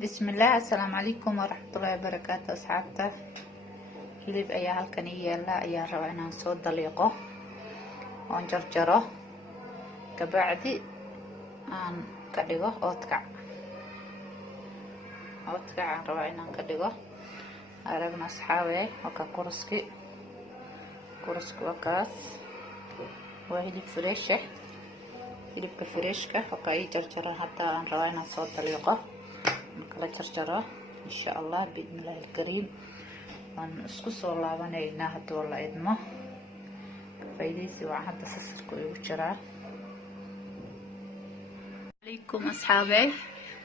بسم الله. السلام عليكم ورحمة الله وبركاته أصحابته. hilib ayaa halkan ii yaala, ayaa rabaa inaan soo daliiqo oon jarjaro kabacdi aan ka dhigo oodkac aan rabaa inaan ka dhigo. aragna asxaabe waka kuruski wakaas waa hilib fresh hilibka freshka waka ii jarjaran. hadda aan rabaa inaan soo daliiqo kala jarjaro insha Allah bismillahil kariim. waan isku soo laabanaynaa haddii la idmo. faa'iideysi waa hadda sasarku igu jiraa. عليكم أصحابي.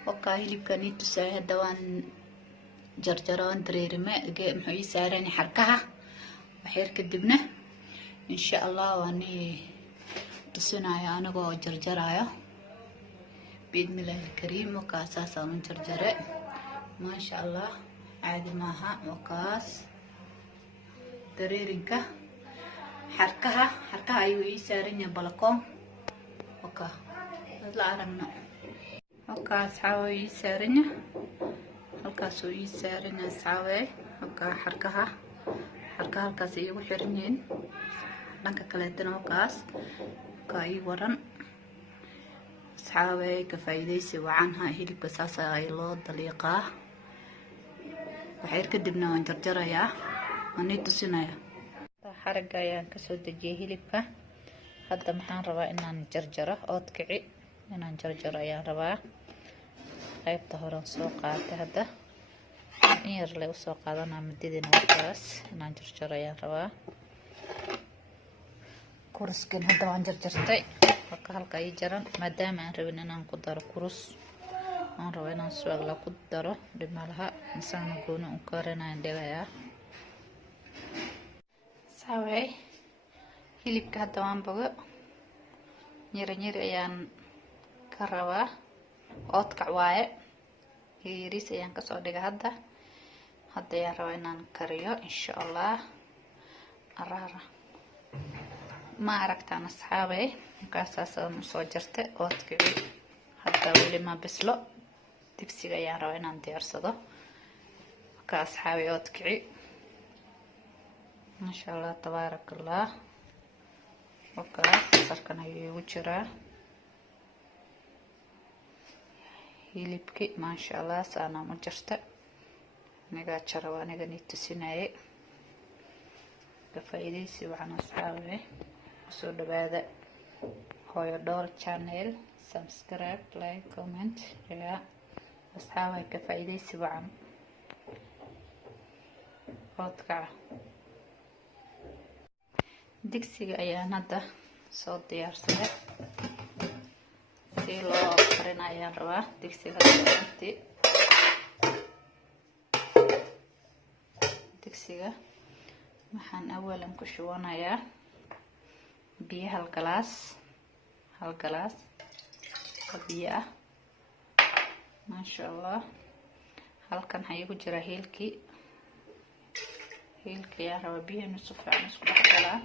وقا هلبكني تساعد دوان جرجران دريرمة محوي سارني حركها وحير كدبنا إن شاء الله. واني تسنايا أنا قو جرجرايا بإذن الله الكريم. وقا أساسا من جرجراء ما شاء الله عادي معها. وقاس دريرنكا حركها أيوة سارني بلكم. وقا لا أرمنا وكا أصحابي سارنة halkaasoo ii saaran asxaabe. halka xarkaha halkaas ay ugu xiranyihiin. dhanka kaleetana halkaas ka ii waran asxaabe. ka faa'iideysi wacanha hilibka saas ay loo daliiqaa. waxay kadibna waan jarjarayaa waan tusinayaa. xaraga ayaan ka soo dejiyay hilibka. hadda maxaan rabaa inaan jarjaro oodkici inaan jarjaro ayaan rabaa. qaybta hore soo qaatay hadda in yar la soo qaadanaa mididina wakaas inaan jarjaro ayaan rabaa. kuruskan hadda waan jarjartay halka ay jaran maadaama aan rabin inaan ku daro kurus. aan rabo inaan suuq la ku daro dhimalaha insaan gooni u karinaan dhigayaa. saway hilibka hadda waan bogo nyir ayaan ka rabaa. oodkac waaye yariis ayaan ka soo dhigay. hadda ayaan rabaa inaan kariyo insha Allah. araara ma aragtaan asxaabay. markaasaan soo jartay oodkici. hadda weli ma bislo. digsiga ayaan rabaa inaan diyaarsado. ka asxaabay oodkici ma sha Allah tabarakallah. wakaas sarkan ayuu ugu jiraa hilibki ma sha Allah. saana ma jirta aniga jarawa aniga ni tusinayay. ka faa'iideysi waxaan asxaabe soo dhawaada hooyo dhol channel. subscribe, like, comment ya asxaabe. ka faa'iideysi waxaan oodka digsiga ayaan hadda soo diyaarsaday. si loo karinayo ayaan rabaa digsiga. digsiga waxaan awalan ku shubanayaa biyo hal galaas oo biyo ah. ma sha Allah. halkan waxaa igu jira hilibkii ayaan rabaa biyo inuu si fiican isku dhex galaa.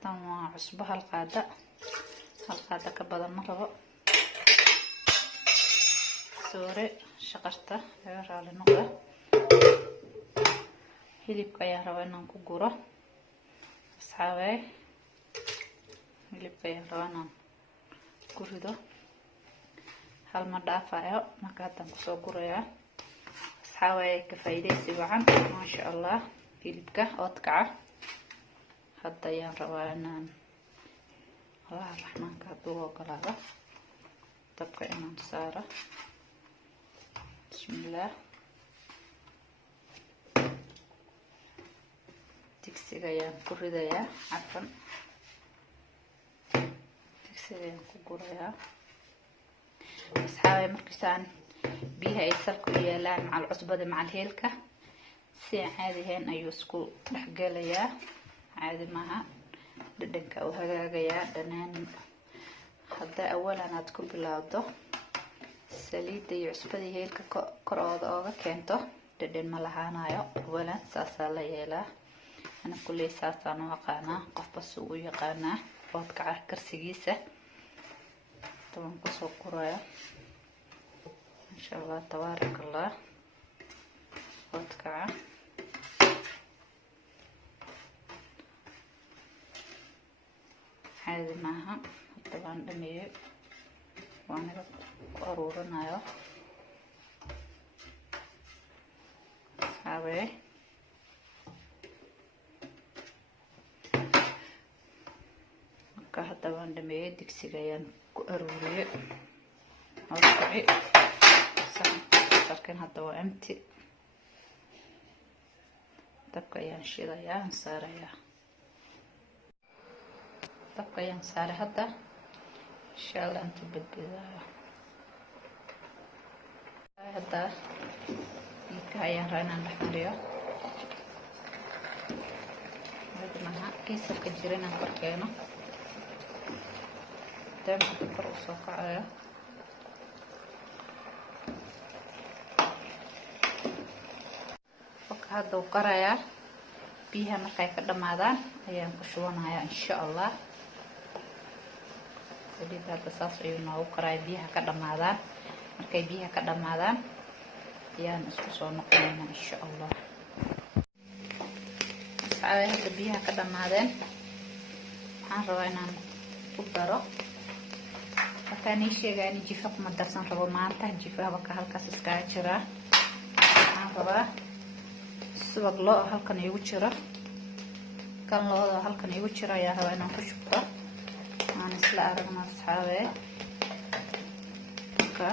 tan waa cusbo hal qaada ka badan ma rabo. soore shaqarta laga raali noqda. hilibka ayaan rabaa inaan ku guro asxaabe. hilibka ayaan rabaa inaan ku rido hal ma dhaafayo. marka haddaan kusoo gurayaa asxaabe. ka faa'iideysi wacan ma sha Allah. hilibka oodkaca hadda ayaan rabaa inaan Allah raxmaanka hadduu ogolaado dabka inaan saaro. bismillah. digsiga ayaan ku ridayaa cafan. digsiga ayaan ku gurayaa asxaabe. markaasaan biyaha ay salka u yeelaan macal cusbada macal heelka si caadi ahayn ayuu isku dhex galayaa. caadi maaha. dhadhanka uu hagaagayaa dhanaan. hadda awalan aad ku bilowdo saliidda iyo cusbada heelka korooda ooga keento dhadhan ma lahaanayo. awalan saasaa la yeelaa. ana kuley saasaan u aqaanaa. qofba suu u yaqaanaa oodkaca karsigiisa. taban kusoo guraya شاء الله تبارك الله. أوتكع هذه معها طبعا دمية وأنا أرورنا هاوي هذا وان دمية دكسيجيان أروري أوكي لكن هذا وأمتي تبقى ينشيدا يا نصار يا تبقى ينصار هذا إن شاء الله أنت بالبداية هذا يكاين رانا نحمريو هذا معها كيسة كجيرين نكركينا دائما تكر وسوقعها هذا وقرايا بيها markay ka dhamaadaan ayaan ku shubanayaa insha Allah saliidda saas ayuu noogu qaray biyaha ka dhamaadaan markay biyaha ka dhamaadaan ayaan isku soo noqonaynaa insha Allah saacada hadda biyaha ka dhamaadeen waxaan rabaa inaan ku daro waxaan sheegay in jifa kuma darsan rabo maanta jifaha ka halkaas iska jira waxaan rabaa subag loo halkan igu jira kan looda halkan igu jira ayaa rabaa inaan ku shubto aan isla aragno asxaabe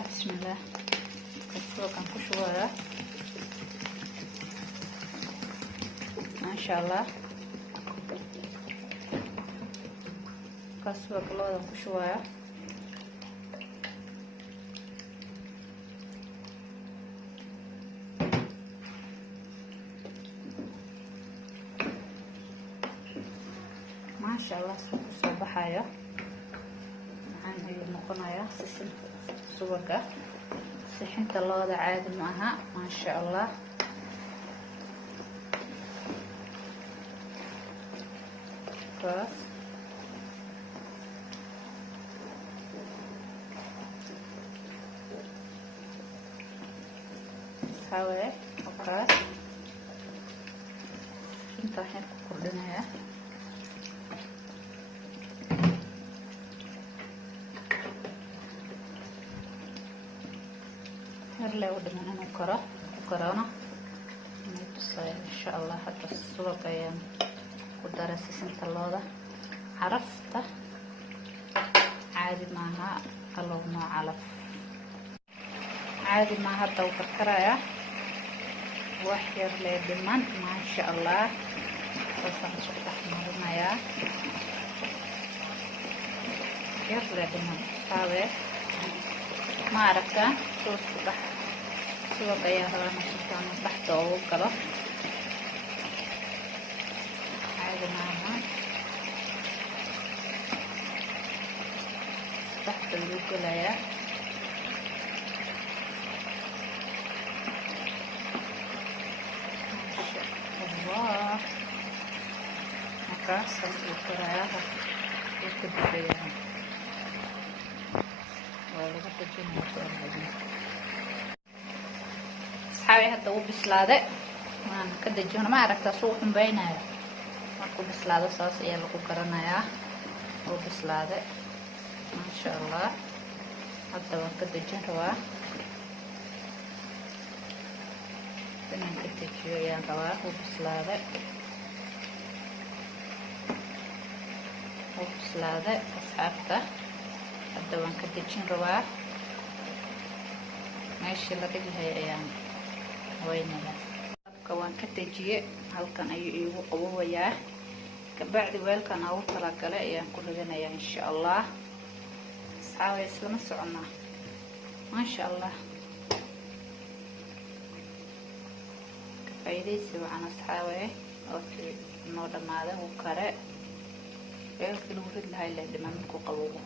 bismillah subagan ku shubaya maasha Allah subag looda ku shubaya ما شاء الله صباحايا معانا هي نقنايا سيسن سوقة سحنت الله هذا عادي معها ما شاء الله خلاص حاولي وقاس انت الحين كردناها هلا ودنا نكره وكرنا إن شاء الله حتى السوق أيام ودرس سنة الله عرفته عادي معها اللهم علف عادي معها توكرة وحير لدمان ما شاء الله وصل سوق أحمرنا يا وحير لدمان صابر ما عرفته صوص بحر سوق أيها رانا شفتنا تحت وقلا عادي معها تحت الوقلا يا ما شاء الله مكاسر الكراها وكبريها والله تجينا صار صحابي هذا هو بسلادة ما كده جونا ما عرفت أسوق بينه ماكو بسلادة صاص يلا كوكرنا يا هو بسلادة ما شاء الله هذا هو كده جونا بنا كده جو يا روا هو بسلادة هو بسلادة أصحابته هذا هو كده جونا ماشي لقيت هي أيام وينها كوان كتجيه halkan ayuu igu qabowayaa kabacdi weelkan aan u kala galay ayaan ku ridanayaa insha Allah asxaabay isla soconnaa ma sha Allah ka faa'iideysi waxaan asxaabay oo noo dhamaaday oo kare weelkii lagu rid lahaa ilaa dhiman ku qabowo